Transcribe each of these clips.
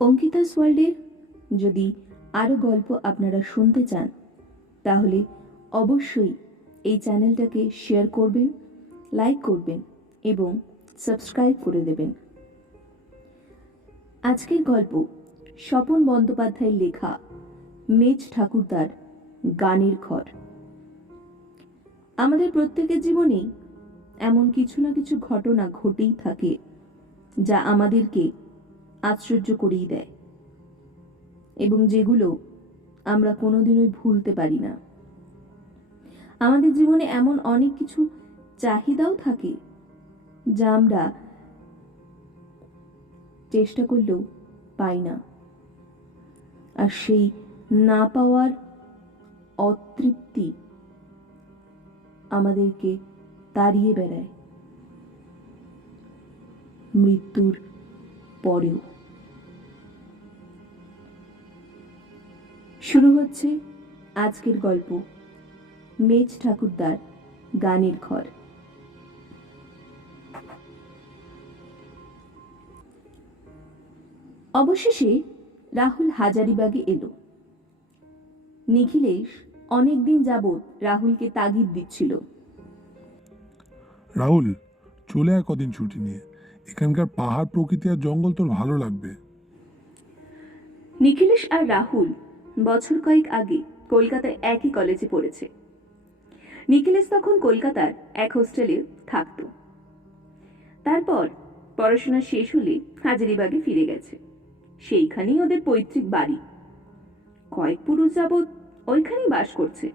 অঙ্কিতাস ওয়ার্ল্ডের যদি আরও গল্প আপনারা শুনতে চান তাহলে অবশ্যই এই চ্যানেলটাকে শেয়ার করবেন, লাইক করবেন এবং সাবস্ক্রাইব করে দেবেন। আজকের গল্প স্বপন বন্দ্যোপাধ্যায়ের লেখা মেজ ঠাকুরদার গানের ঘর। আমাদের প্রত্যেকের জীবনেই এমন কিছু না কিছু ঘটনা ঘটেই থাকে যা আমাদেরকে আশ্চর্য করেই দেয় এবং যেগুলো আমরা কোনোদিনই ভুলতে পারি না। আমাদের জীবনে এমন অনেক কিছু চাহিদাও থাকে যা আমরা চেষ্টা করলেও পাই না, আর সেই না পাওয়ার অতৃপ্তি আমাদেরকে তাড়িয়ে বেড়ায় মৃত্যুর পরেও। শুরু হচ্ছে আজকের গল্প মেজ ঠাকুরদার গানের ঘর। অবশেষে রাহুল হাজারিবাগে এলো। নিখিলেশ অনেকদিন যাবৎ রাহুলকে তাগিদ দিচ্ছিল, রাহুল, চলে আয় কদিন ছুটি নিয়ে। এখানকার পাহাড়, প্রকৃতি আর জঙ্গল তোর ভালো লাগবে। নিখিলেশ আর রাহুল বছর কয়েক আগে কলকাতায় একই কলেজে পড়েছে। নিখিলেশ তখন কলকাতার এক হোস্টেলে থাকতো। তারপর পড়াশোনা শেষ হলে হাজারিবাগে ফিরে গেছে। সেইখানেই ওদের পৈতৃক বাড়ি। কয়েক পুরুষ যাবৎ ওইখানেই বাস করছে।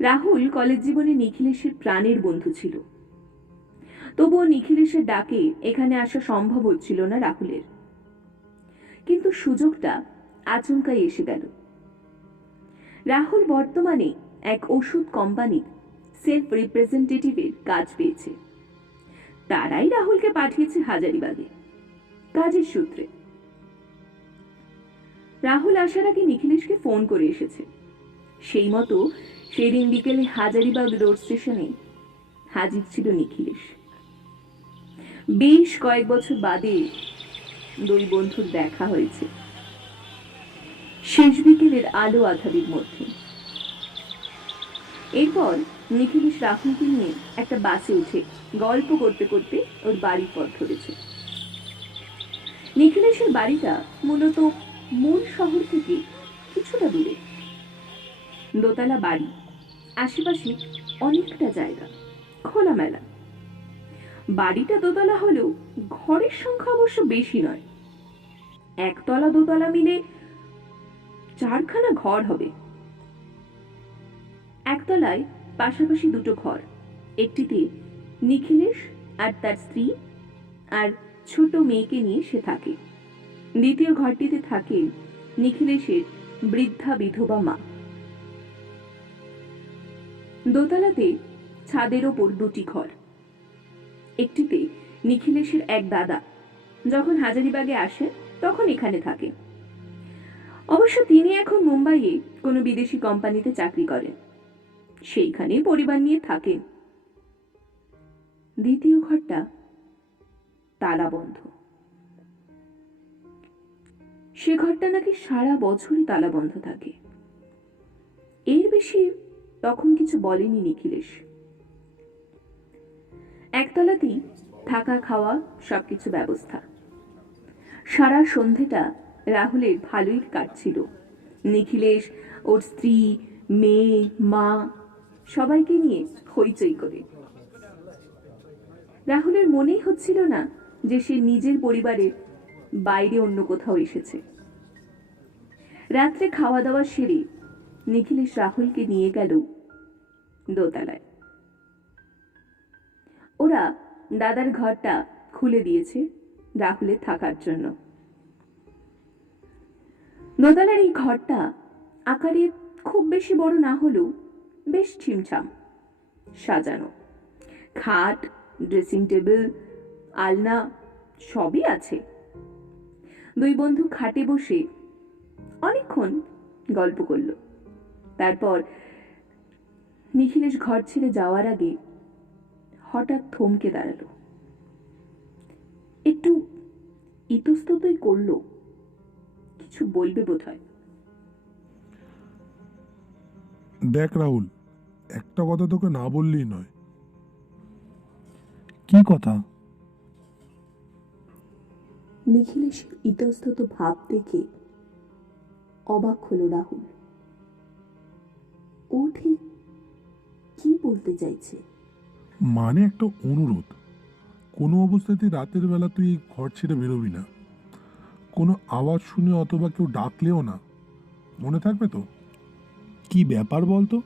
রাহুল কলেজ জীবনে নিখিলেশের প্রাণের বন্ধু ছিল। তবুও নিখিলেশের ডাকে এখানে আসা সম্ভব হচ্ছিল না রাহুলের। কিন্তু সুযোগটা আচমকাই এসে গেল। রাহুল বর্তমানে এক ওষুধ কোম্পানির সেলফ রিপ্রেজেন্টেটিভের কাজ পেয়েছে। তারাই রাহুলকে পাঠিয়েছে হাজারিবাগে কাজের সূত্রে। রাহুল আসার আগে নিখিলেশকে ফোন করে এসেছে। সেই মতো সেদিন বিকেলে হাজারিবাগ রোড স্টেশনে হাজির ছিল নিখিলেশ। বেশ কয়েক বছর বাদে দুই বন্ধুর দেখা হয়েছে শেষ বিকেলের আলো আঁধারির মধ্যে। এরপর নিখিলেশ রাহুলকে নিয়ে একটা বাসে উঠে গল্প করতে করতে ওর বাড়ির পথ ধরেছে। নিখিলেশের বাড়িটা মূলত মূল শহর থেকে কিছুটা দূরে। দোতলা বাড়ি, আশেপাশে অনেকটা জায়গা, খোলামেলা। বাড়িটা দোতলা হলেও ঘরের সংখ্যা অবশ্য বেশি নয়। একতলা দোতলা মিলে 4খানা ঘর হবে। একতলায় পাশাপাশি দুটো ঘর, একটিতে নিখিলেশ আর তার স্ত্রী আর ছোট মেয়েকে নিয়ে সে থাকে। দ্বিতীয় ঘরটিতে থাকেন নিখিলেশের বৃদ্ধা বিধবা মা। দোতলাতে ছাদের ওপর দুটি ঘর, একটিতে নিখিলেশের এক দাদা যখন হাজারিবাগে আসে তখন এখানে থাকে। অবশ্য তিনি এখন মুম্বাইয়ে কোনো বিদেশি কোম্পানিতে চাকরি করেন, সেইখানে পরিবার নিয়ে থাকেন। দ্বিতীয় ঘরটা তালাবন্ধ। সে ঘরটা নাকি সারা বছরই তালাবন্ধ থাকে। এর বেশি তখন কিছু বলেনি নিখিলেশ। একতলাতেই থাকা খাওয়া সবকিছু ব্যবস্থা। সারা সন্ধেটা রাহুলের ভালোই কাটছিল। নিখিলেশ ওর স্ত্রী, মেয়ে, মা সবাইকে নিয়ে হইচই করে। রাহুলের মনেই হচ্ছিল না যে সে নিজের পরিবারের বাইরে অন্য কোথাও এসেছে। রাত্রে খাওয়া দাওয়া সেরে নিখিলেশ রাহুলকে নিয়ে গেল দোতলায়। ওরা দাদার ঘরটা খুলে দিয়েছে রাহুলের থাকার জন্য। দোতলার এই ঘরটা আকারে খুব বেশি বড় না হলেও বেশ ছিমছাম সাজানো। খাট, ড্রেসিং টেবিল, আলনা সবই আছে। দুই বন্ধু খাটে বসে অনেকক্ষণ গল্প করল। তারপর নিখিলেশ ঘর ছেড়ে যাওয়ার আগে হঠাৎ থমকে দাঁড়ালো। একটু ইতস্ততই করলো, কিছু বলবে বোধ হয়। দেখ রাহুল, একটা কথা তোকে না বললেই নয়। কি কথা? নিখিলেশের ইতস্তত ভাব দেখে অবাক হলো রাহুল। ও ঠিক কি বলতে চাইছে? মানে একটা অনুরোধ, কোনো অবস্থাতেই রাতের বেলা তুই এই ঘর ছেড়ে বেরোবি না। কোনো আওয়াজ শুনে অথবা কেউ ডাকলেও না, মনে থাকবে তো? কি ব্যাপার বলতো?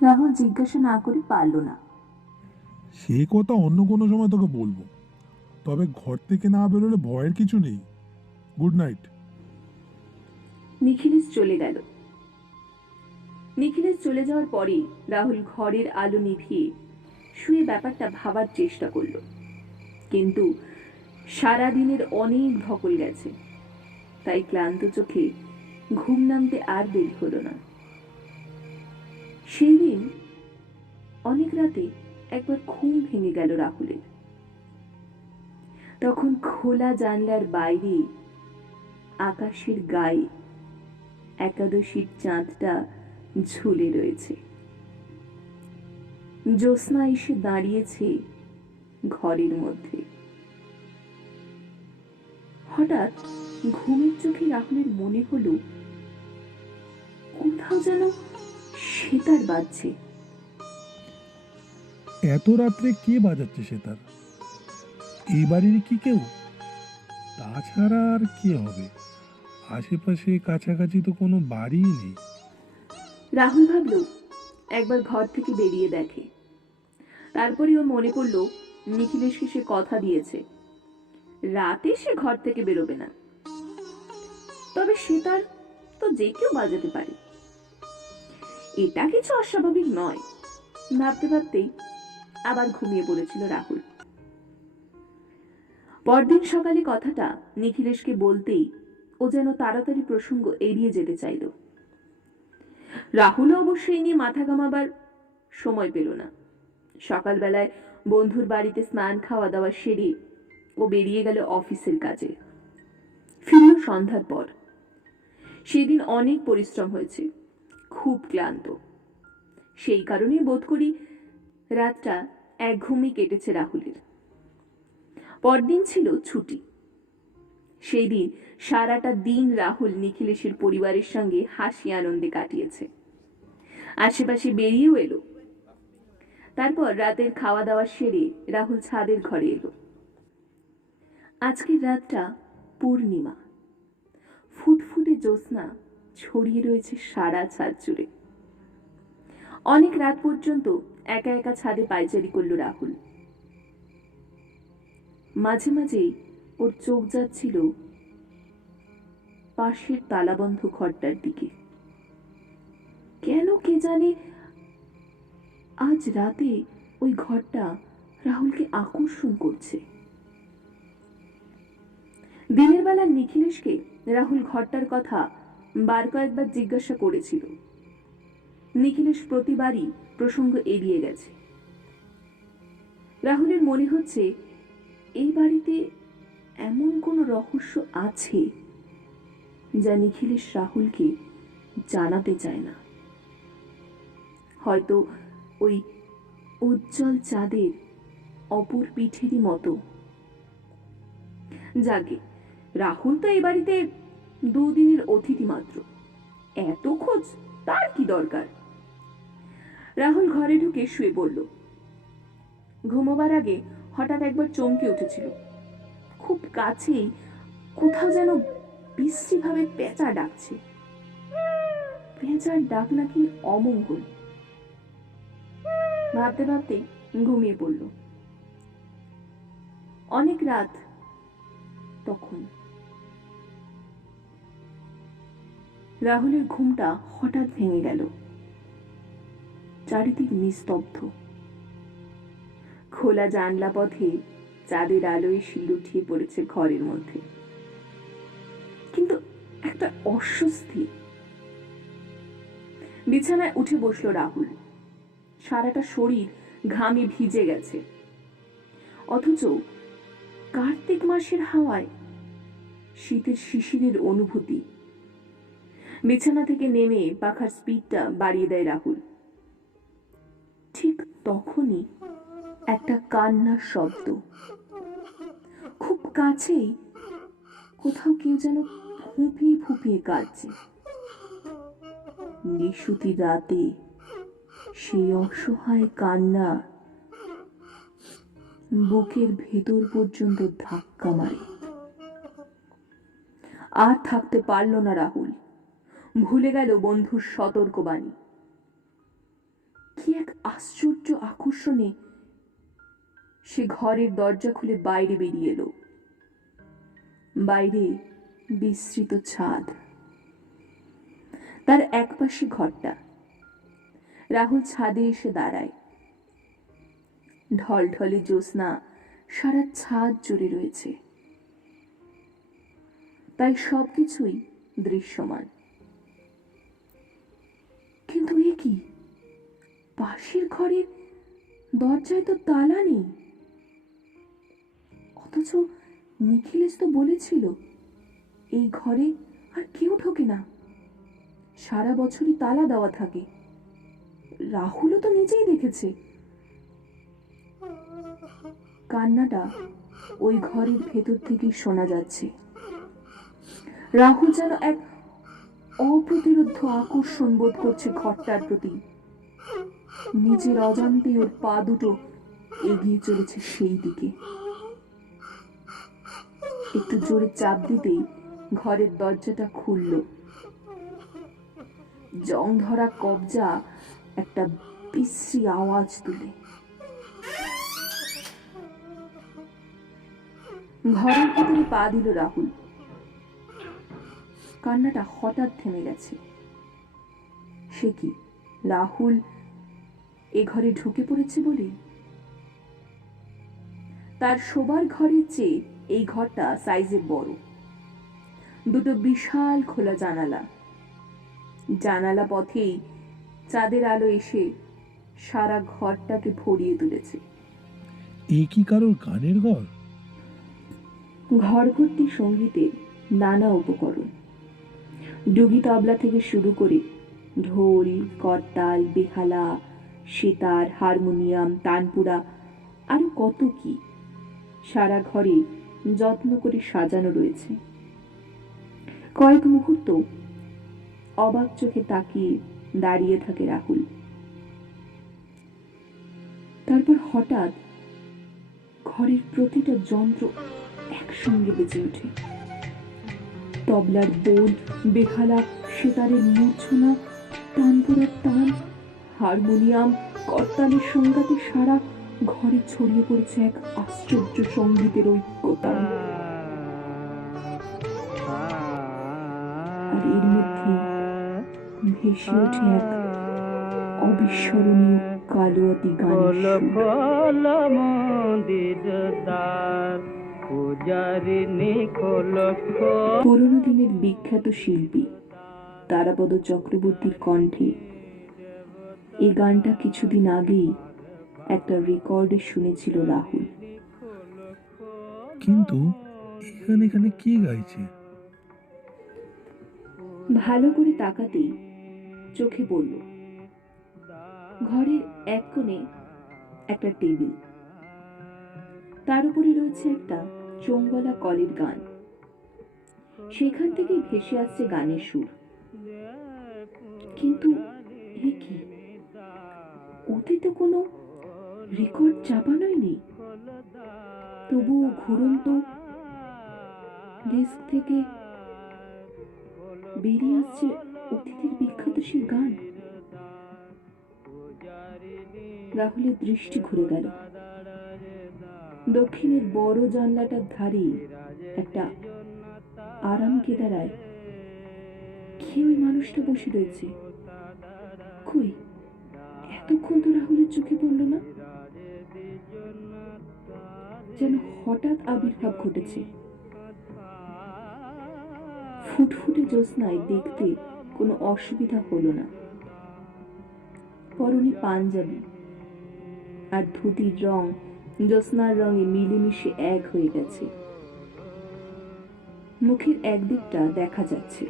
রাহুল জিজ্ঞাসা না করে পারল না। সে কথা অন্য কোনো সময় তোকে বলবো, তবে ঘর থেকে না বেরোলে ভয়ের কিছু নেই। Good night. নিখিলেশ চলে গেল। নিখিলেশ চলে যাওয়ার পরেই রাহুল ঘরের আলো নিভিয়ে শুয়ে ব্যাপারটা ভাবার চেষ্টা করলো, কিন্তু সারাদিনের অনেক ধকল গেছে, তাই ক্লান্ত চোখে ঘুম নামতে আর দেরি হলো না। সেই দিন অনেক রাতে একবার ঘুম ভেঙে গেল রাহুলের। তখন খোলা জানলার বাইরে আকাশের গায়ে একাদশীর চাঁদটা ঝুলে রয়েছে। জ্যোৎস্না এসে দাঁড়িয়েছে ঘরের মধ্যে। হঠাৎ ঘুমের চোখে রাহুলের মনে হলো কোথাও যেন সেতার বাজছে। এত রাত্রে কে বাজাচ্ছে সেতার? এই বাড়ির কি কেউ? তাছাড়া আর কে হবে? আশেপাশে কাছাকাছি তো কোনো বাড়িই নেই। রাহুল ভাবল একবার ঘর থেকে বেরিয়ে দেখে। তারপরে ওর মনে পড়ল নিখিলেশকে সে কথা দিয়েছে রাতে সে ঘর থেকে বেরোবে না, তবে সেতার তো যে কেউ বাজাতে পারে, এটা কিছু অস্বাভাবিক নয়। ভাবতে ভাবতেই আবার ঘুমিয়ে পড়েছিল রাহুল। পরদিন সকালে কথাটা নিখিলেশকে বলতেই ও যেন তাড়াতাড়ি প্রসঙ্গ এড়িয়ে যেতে চাইল। রাহুল অবশ্যই নিয়ে মাথা ঘামাবার সময় পেল না। সকালবেলায় বন্ধুর বাড়িতে স্নান খাওয়া দাওয়া সেরে ও বেরিয়ে গেল অফিসের কাজে। ফিরল সন্ধ্যার পর। সেদিন অনেক পরিশ্রম হয়েছে, খুব ক্লান্ত। সেই কারণেই বোধ করি রাতটা একঘুমই কেটেছে রাহুলের। পরদিন ছিল ছুটি। সেই দিন সারাটা দিন রাহুল নিখিলেশের পরিবারের সঙ্গে হাসি আনন্দে কাটিয়েছে। আশেপাশে বেরিয়েও এলো। তারপর রাতের খাওয়া দাওয়া সেরে রাহুল ছাদের ঘরে এলো। আজকের রাতটা পূর্ণিমা। ফুটফুটে জ্যোৎস্না ছড়িয়ে রয়েছে সারা ছাদ জুড়ে। অনেক রাত পর্যন্ত একা একা ছাদে পায়চারি করলো রাহুল। মাঝে মাঝেই ওর চোখ যাচ্ছিল পাশের তালাবন্ধ ঘরটার দিকে। কেন কে জানে আজ রাতে ওই ঘরটা রাহুলকে আকর্ষণ করছে। দিনের বেলা নিখিলেশকে রাহুল ঘরটার কথা বার কয়েকবার জিজ্ঞাসা করেছিল। নিখিলেশ প্রতিবারই প্রসঙ্গ এড়িয়ে গেছে। রাহুলের মনে হচ্ছে এই বাড়িতে এমন কোনো রহস্য আছে যা নিখিলেশ রাহুলকে জানাতে চায় না। হয়তো ওই উজ্জ্বল চাঁদের অপর পিঠেরই মতো। যাকে রাহুল তো এই বাড়িতে দুদিনের অতিথি মাত্র, এত খোঁজ তার কি দরকার। রাহুল ঘরে ঢুকে শুয়ে পড়ল। ঘুমোবার আগে হঠাৎ একবার চমকে উঠেছিল। খুব কাছেই কোথাও যেন বিশ্রীভাবে পেঁচা ডাকছে। পেঁচার ডাক নাকি অমঙ্গল। ভাবতে ভাবতে ঘুমিয়ে পড়ল। অনেক রাত তখন। রাহুলের ঘুমটা হঠাৎ ভেঙে গেল। চারিদিক নিস্তব্ধ। খোলা জানলা পথে চাঁদের আলোয় শিল উঠিয়ে পড়েছে ঘরের মধ্যে, কিন্তু একটা অস্বস্তি। বিছানায় উঠে বসলো রাহুল। সারাটা শরীর ঘামে ভিজে গেছে, অথচ কার্তিক মাসের হাওয়ায় শীতের শিশিরের অনুভূতি। বিছানা থেকে নেমে পাখার স্পিডটা বাড়িয়ে দেয় রাহুল। ঠিক তখনই একটা কান্নার শব্দ। খুব কাছেই কোথাও কেউ যেন ফুঁপিয়ে ফুঁপিয়ে কাঁদছে। নিশুতি রাতে সেই অসহায় কান্না বুকের ভেতর পর্যন্ত ধাক্কা মারে। আর থাকতে পারল না রাহুল। ভুলে গেল বন্ধুর সতর্কবাণী। কি এক আশ্চর্য আকর্ষণে সে ঘরের দরজা খুলে বাইরে বেরিয়ে এলো। বাইরে বিস্তৃত ছাদ, তার একপাশে ঘরটা। রাহুল ছাদে এসে দাঁড়ায়। ঢলঢলে জ্যোৎস্না সারা ছাদ জুড়ে রয়েছে, তাই সবকিছুই দৃশ্যমান। কিন্তু এ কি, পাশের ঘরের দরজায় তো তালা নেই। অথচ নিখিলেশ তো বলেছিল এই ঘরে আর কেউ ঢোকে না, সারা বছরই তালা দেওয়া থাকে। রাহুলও তো নিজেই দেখেছে। কান্নাটা ওই ঘরের ভেতর থেকেই শোনা যাচ্ছে। রাহুল যেন এক অপ্রতিরোধ্য আকর্ষণ বোধ করছে ঘরটার প্রতি। নিজের অজান্তে ওর পা দুটো এগিয়ে চলেছে সেই দিকে। একটু জোরে চাপ দিতেই ঘরের দরজাটা খুলল। জং ধরা কবজা একটা বিশ্রী আওয়াজ তুলে ঘরের ভিতরে পা দিল রাহুল। কান্নাটা হঠাৎ থেমে গেছে। সে কি, রাহুল এ ঘরে ঢুকে পড়েছে বলে? তার শোবার ঘরের চেয়ে এই ঘরটা সাইজে বড়। দুটো বিশাল খোলা জানালা। জানালা পথেই চাঁদের আলো এসে সারা ঘরটাকে ভরিয়ে তুলেছে। এ কি কারোর গানের ঘর? ঘর ভর্তি সঙ্গীতের নানা উপকরণ। ডুগি তবলা থেকে শুরু করে ঢোল, করতাল, বেহালা, সেতার, হারমোনিয়াম, তানপুরা, আরো কত কি। সারা ঘরে যত্ন করে সাজানো রয়েছে। কয়েক মুহূর্ত অবাক চোখে তাকিয়ে দাঁড়িয়ে থাকে রাহুল। তারপর হঠাৎ ঘরের প্রতিটা যন্ত্র একসঙ্গে বেজে ওঠে। তবলার বোল, বেহালা, সেতারের মূর্ছনা, তানপুরার টান, হারমোনিয়াম, করতালের সংঘাতে সারা ঘরে ছড়িয়ে পড়েছে এক আশ্চর্য সঙ্গীতের ঐক্যতা। আর এর মধ্যে ভেসে ওঠে এক অবিস্মরণীয় কালোয়াতি গানের পুরনো দিনের বিখ্যাত শিল্পী তারাপদ চক্রবর্তীর কণ্ঠে এই গানটা কিছুদিন আগেই একটা রেকর্ডে শুনেছিল রাহুল। কিন্তু এখানে কে গাইছে? ভালো করে তাকাতেই চোখে পড়ল ঘরের এক কোণে একটা টেবিল, তার উপরে রয়েছে একটা চোঙওয়ালা কলের গান। সেখান থেকেই ভেসে আসছে গানের সুর। কিন্তু এ কি, ওতে তো কোনো রেকর্ড চাপানোই নেই। তবুও ঘুরন্ত ডিস্ক থেকে বেরিয়ে আসছে অতীতের বিখ্যাত সেই গান। রাহুলের দৃষ্টি ঘুরে গেল। দক্ষিণের বড় জানলাটার ধারে একটা আরাম কেদারায় কে ওই মানুষটা বসে রয়েছে? কই, এতক্ষণ তো রাহুলের চোখে পড়ল না। যেন হঠাৎ আবির্ভাব ঘটেছে। ফুটফুটে জ্যোৎস্নায় দেখতে কোনো অসুবিধা হলো না। পরনে পাঞ্জাবি আর ধুতির রং জ্যোৎস্নার রঙে মিলেমিশে এক হয়ে গেছে। মুখের একদিকটা দেখা যাচ্ছে।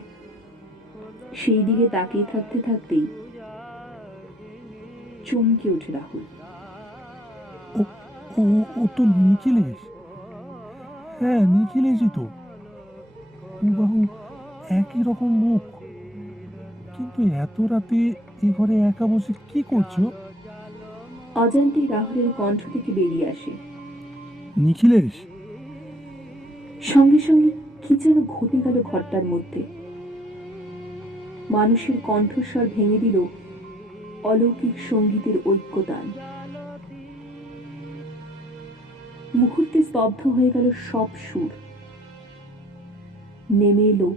সেই দিকে তাকিয়ে থাকতে থাকতেই চমকে ওঠে রাহুল। ও ও ও তো নিখিলেশ। হ্যাঁ, নিখিলেশই তো। হুবাহু একই রকম মুখ। কিন্তু এত রাতে এ ঘরে একা বসে কি করছো? অজান্তেই রাহুলের কণ্ঠ থেকে বেরিয়ে আসে। নিখিলেশ! সঙ্গে সঙ্গে কি যেন ঘটে গেল ঘরটার মধ্যে। মানুষের কণ্ঠস্বর ভেঙে দিল অলৌকিক সঙ্গীতের ঐক্যতান। মুহূর্তে স্তব্ধ হয়ে গেল সব সুর। নেমে এলো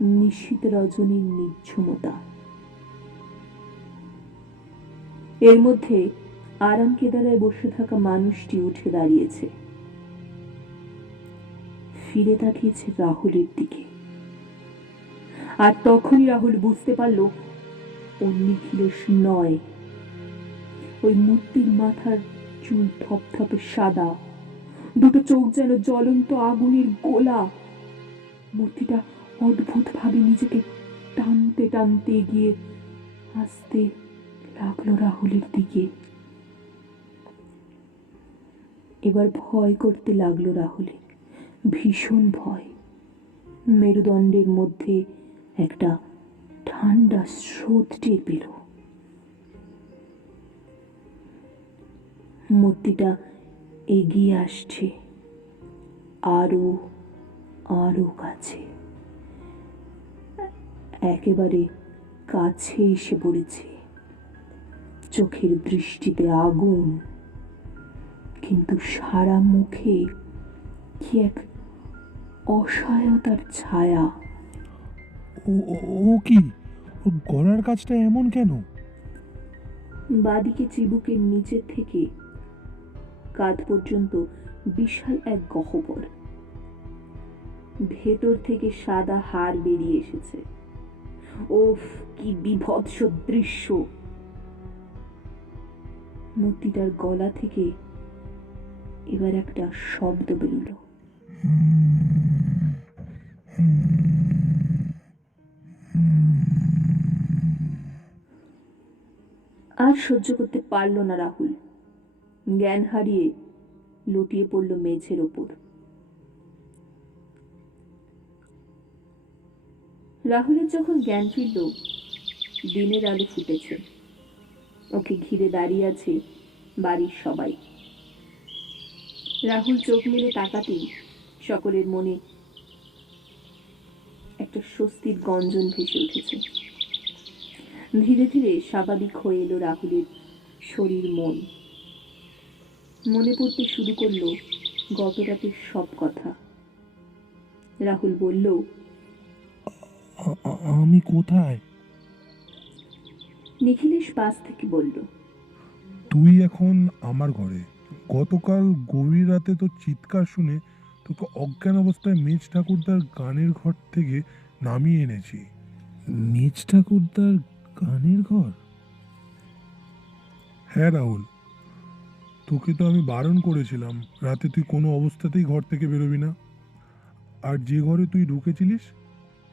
নিশীথ রজনীর নিঝুমতা। এর মধ্যে আরাম কেদারায় বসে থাকা মানুষটি উঠে দাঁড়িয়েছে, ফিরে তাকিয়েছে রাহুলের দিকে। আর তখনই রাহুল বুঝতে পারল ও নিখিলেশ নয়। ওই মূর্তির মাথার চুল থপথপে সাদা, দুটো চোখ যেন জ্বলন্ত আগুনের গোলা। মূর্তিটা অদ্ভুত ভাবে নিজেকে টানতে টানতে গিয়ে আসতে লাগলো রাহুলের দিকে। এবার ভয় করতে লাগলো রাহুলের, ভীষণ ভয়। মেরুদণ্ডের মধ্যে একটা ঠান্ডা স্রোত টের পেল। মূর্তিটা এগিয়ে আসছে, আরো আরো কাছে, একেবারে কাছে এসে পড়েছে। চোখের দৃষ্টিতে আগুন, কিন্তু সারা মুখে কি এক অসহায়তার ছায়া। ও ও ও কি? ওর গলার কাজটা এমন কেন? বাদিকে চিবুকের নিচে থেকে কাঁধ পর্যন্ত বিশাল এক গহ্বর। ভেতর থেকে সাদা হাড় বেরিয়ে এসেছে। ওফ, কি বিভৎস দৃশ্য! মূর্তিটার গলা থেকে এবার একটা শব্দ বেরোল। আর সহ্য করতে পারল না রাহুল। জ্ঞান হারিয়ে লুটিয়ে পড়ল মেঝের ওপর। রাহুলের যখন জ্ঞান ফিরল, দিনের আলো ফুটেছে। ওকে ঘিরে দাঁড়িয়ে আছে বাড়ির সবাই। রাহুল চোখ মেলে তাকাতেই সকলের মনে একটা স্বস্তির গঞ্জন ভেসে উঠেছে। ধীরে ধীরে স্বাভাবিক হয়ে এলো রাহুলের শরীর মন। মনে পড়তে শুরু করলো গত রাতের সব কথা। রাহুল বলল, আমি কোথায়? নিখিলেশ পাশ থেকে বলল, তুই এখন আমার ঘরে। গতকাল গভীর রাতে তোর চিৎকার শুনে তোকে অজ্ঞান অবস্থায় মেজ ঠাকুরদার গানের ঘর থেকে নামিয়ে এনেছি। মেজ ঠাকুরদার গানের ঘর? হ্যাঁ রাহুল, তোকে তো আমি বারণ করেছিলাম রাতে তুই কোনো অবস্থাতেই ঘর থেকে বেরোবি না। আর যে ঘরে তুই ঢুকেছিলিস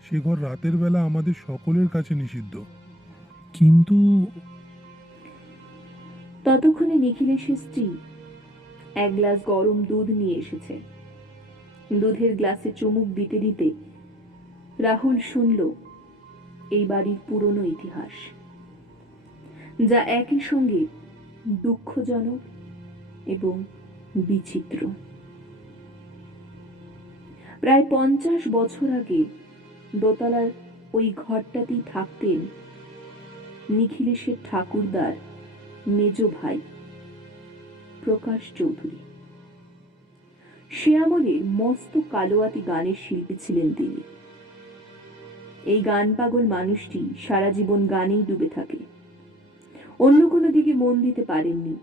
সে ঘর রাতের বেলা আমাদের সকলের কাছে নিষিদ্ধ। কিন্তু ততক্ষণে নিখিলেশের স্ত্রী এক গ্লাস গরম দুধ নিয়ে এসেছে। দুধের গ্লাসে চুমুক দিতে দিতে রাহুল শুনল এই বাড়ির পুরনো ইতিহাস, যা একই সঙ্গে দুঃখজনক এবং বিচিত্র। প্রায় 50 বছর আগে দোতলার ওই ঘরটাতেই থাকতেন নিখিলেশের ঠাকুরদার মেজ ভাই প্রকাশ চৌধুরী। সে আমলে মস্ত কালোয়াতি গানের শিল্পী ছিলেন তিনি। এই গান পাগল মানুষটি সারা জীবন গানেই ডুবে থাকে। অন্য কোনো দিকে মন দিতে পারেননি,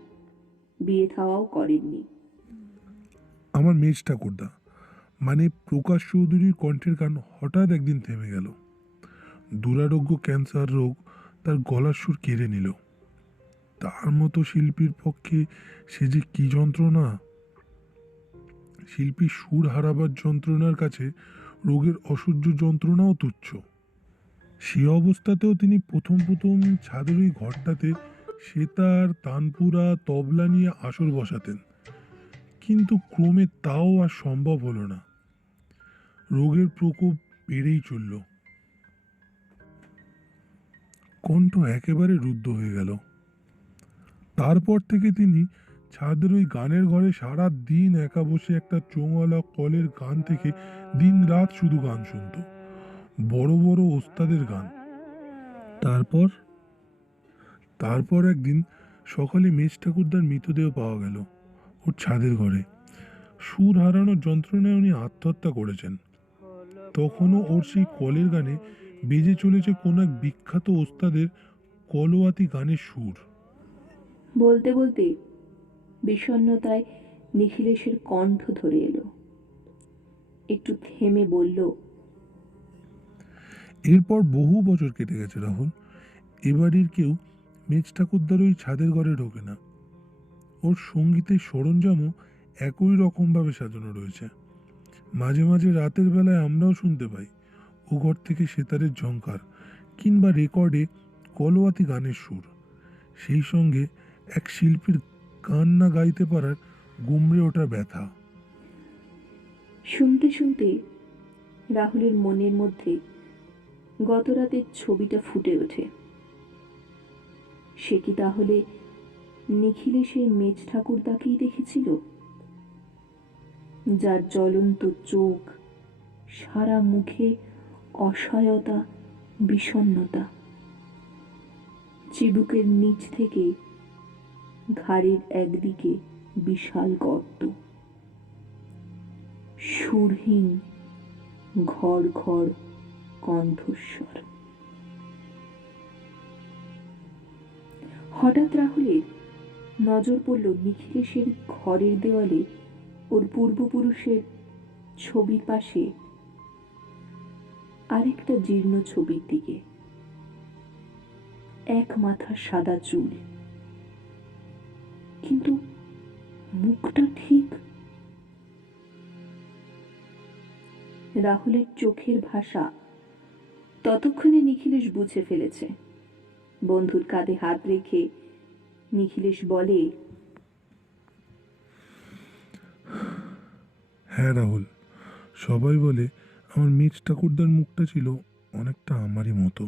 বিয়ে থাওয়াও করেননি। আমার মেজ ঠাকুরদা মানে প্রকাশ চৌধুরীর কণ্ঠের গান হঠাৎ একদিন থেমে গেল। দুরারোগ্য ক্যান্সার রোগ তার গলার সুর কেড়ে নিল। তার মতো শিল্পীর পক্ষে সে যে কি যন্ত্রণা! শিল্পী সুর হারাবার যন্ত্রণার কাছে রোগের অসহ্য যন্ত্রণাও তুচ্ছ। সে অবস্থাতেও তিনি প্রথম প্রথম ছাদের ওই ঘরটাতে সেতার, তানপুরা, তবলা নিয়ে আসর বসাতেন, কিন্তু ক্রমে তাও আর সম্ভব হলো না। রোগের প্রকোপ বেড়েই চলল। কণ্ঠ একেবারে রুদ্ধ হয়ে গেল। তারপর থেকে তিনি ছাদের ওই গানের ঘরে সারা দিন একা বসে একটা চোঙওয়ালা কলের গান থেকে দিন রাত শুধু গান শুনতো, বড় বড় ওস্তাদের গান। তারপর তারপর একদিন সকালে মেজ ঠাকুরদার মৃতদেহ পাওয়া গেল ওর ছাদের ঘরে। সুর হারানোর যন্ত্রণায় উনি আত্মহত্যা করেছেন। তখনও ওর সেই কলের গানে বেজে চলেছে কোন এক বিখ্যাত ওস্তাদের কলোয়াতি গানের সুর। বলতে বলতে বিষণ্ণতায় নিখিলেশের কণ্ঠ ধরে এলো। একটু থেমে বলল, এরপর বহু বছর কেটে গেছে রাহুল। এবাড়ির কেউ মেজ ঠাকুরদার ওই ছাদের ঘরে ঢোকে না। ওর সঙ্গীতের সরঞ্জামও একই রকমভাবে সাজানো রয়েছে। মাঝে মাঝে রাতের বেলায় আমরাও শুনতে পাই ও ঘর থেকে সেতারের ঝংকার কিংবা রেকর্ডে কলোয়াতি গানের সুর, সেই সঙ্গে এক শিল্পীর গান না গাইতে পারার গুমড়ে ওঠা ব্যথা। শুনতে শুনতে রাহুলের মনের মধ্যে গত রাতের ছবিটা ফুটে ওঠে। সে কি তাহলে নিখিলেশের মেজ ঠাকুরদাকেই দেখেছিল, যার জ্বলন্ত চোখ, সারা মুখে অসহায়তা, বিষণ্ণতা, চিবুকের নিচ থেকে ঘাড়ের একদিকে বিশাল গর্ত, সুরহীন ঘর ঘর কণ্ঠস্বর। হঠাৎ রাহুলের নজর পড়ল নিখিলেশের ঘরের দেওয়ালে ওর পূর্বপুরুষের ছবির পাশে আরেকটা জীর্ণ ছবির দিকে। এক মাথা সাদা চুল, কিন্তু মুখটা ঠিক। রাহুলের চোখের ভাষা ততক্ষণে নিখিলেশ বুঝে ফেলেছে। বন্ধুর কাঁধে হাত রেখে নিখিলেশ বলে, হ্যাঁ রাহুল, সবাই বলে আমার মেজ ঠাকুরদার মুখটা ছিল অনেকটা আমারই মতো।